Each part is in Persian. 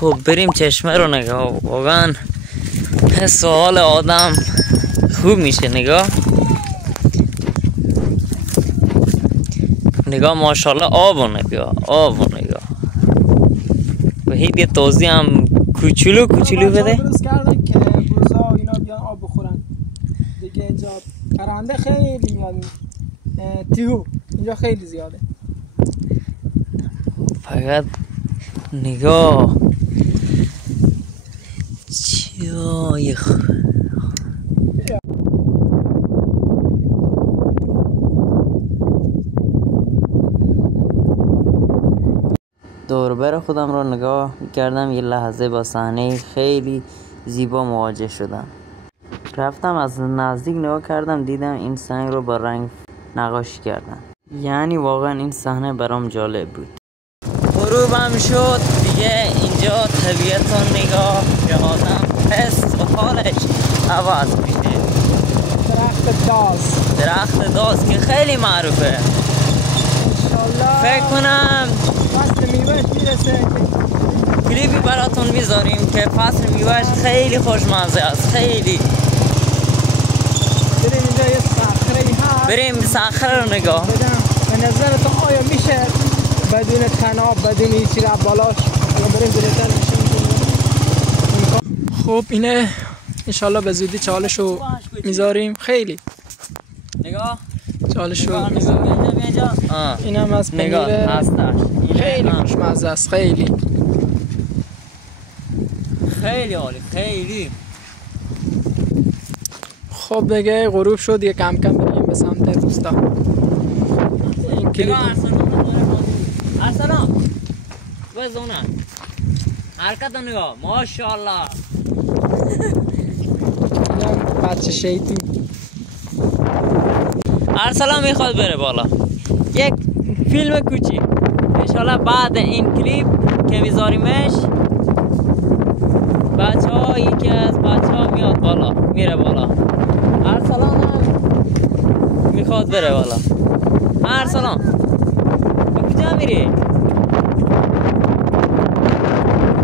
خب بریم چشمه رو نگاه. واقعا حس و حال آدم خوب میشه. نگاه ماشاءالله. آب و نگاه و هیچ توضیح هم کوچولو بده. درست کردن که بوزا اینا بیان آب بخورن دیگه. اینجا پرنده خیلی میاد، تیهو اینجا خیلی زیاده. فقط نگاه جای دوربر خودم رو نگاه کردم. یه لحظه با صحنه خیلی زیبا مواجه شدم. رفتم از نزدیک نگاه کردم، دیدم این سنگ رو با رنگ نقاشی کردن. یعنی واقعا این صحنه برام جالب بود. غروبم شد دیگه. اینجا طبیعت رو نگاه که آدم حس و حالش عوض میشه. درخت داز که خیلی معروفه. فکر کنم فصل میوهش میرسه. کلیپی براتون میذاریم که فصل میوهش خیلی خوشمزه است. خیلی بریم اینجا یه صخره هست. بریم صخره رو نگاه. به نظرتون آیا میشه بدون تناب بدون هیچی را بالاش بریم جلوتر میشه؟ خب اینه انشالله به زودی چالشو میذاریم. خیلی نگاه چالشو اینجا این هم از پنیر هستش. خیلی خوشمزه است. خیلی عالی. خیلی خب دیگه غروب شد. یه کم کم بریم به سمت روستا. این کلیپ ارسلان بزنن حرکت نگاه. ماشاءالله بچه شیطون. ارسلان میخواد بره بالا. یک فیلم کوچیک انشالله بعد این کلیپ که میذاریمش یکی از بچه ها میاد بالا، میره بالا. ارسلان هم میخواد بره بالا. ارسلان با کجا میری؟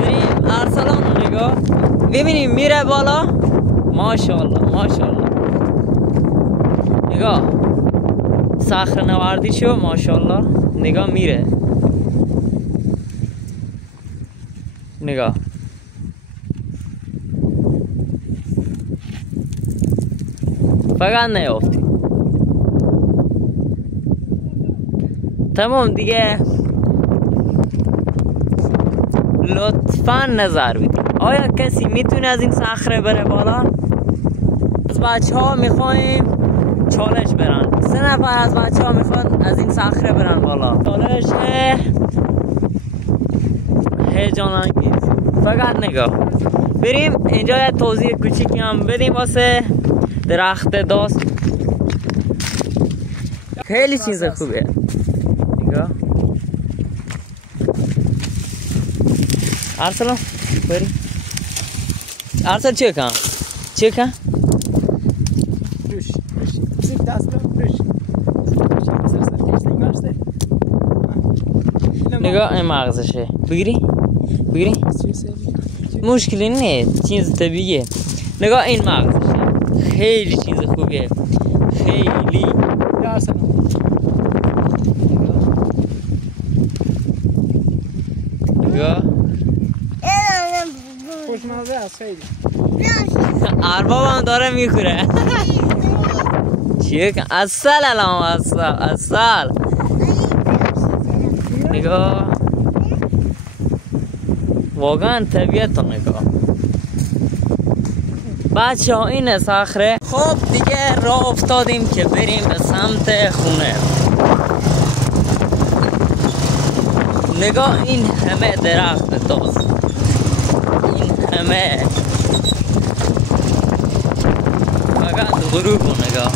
بریم ارسلان رو نگاه ببینیم میره بالا. ماشاءالله نگاه صخره نوردی شو. ماشاءالله نگاه میره. نگاه فقط نیافتی. تمام دیگه. لطفاً نظر بدید آیا کسی میتونه از این صخره بره بالا؟ از بچه ها میخوایم چالش برن. 3 نفر از بچه ها میخوان از این صخره برن بالا. چالش هیجان انگیز. فقط نگاه بریم. اینجا یه توضیح کوچیکی هم بدیم واسه درخت داس. خیلی چیز خوبه. نگاه ارسلان بریم. ارسل چه کن؟ روش زیر دست روش. نگاه این مغزشه. بگیری؟ مشکلی نیست، چیز طبیعیه. نگاه این مغزشه. خیلی چیز خوبیه. خیلی نگاه خوشمزه است. خیلی ارباب هم داره میخوره. چیه کن؟ اصل الان اصل نگاه واقعا طبیعت رو نگاه. بچه ها این صخره. خب دیگه راه افتادیم که بریم به سمت خونه. نگاه این همه درخت داز. این همه فقط غروب رو نگاه.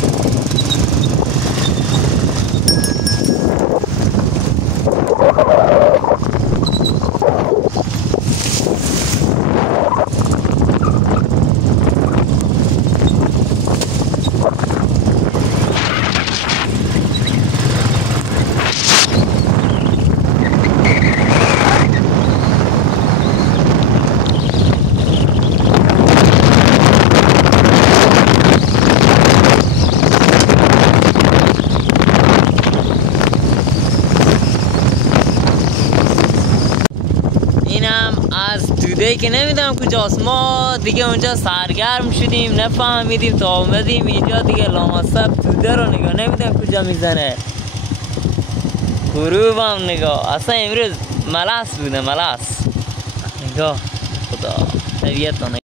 توده که نمیدونم کجاست. ما دیگه اونجا سرگرم شدیم نفهمیدیم تا آمدیم اینجا دیگه لامصب توده رو نگاه نمیدونم کجا میزنه. غروب هم نگاه. اصلا امروز ملس بوده ملس. نگاه خدا طبیعت رو نگاه.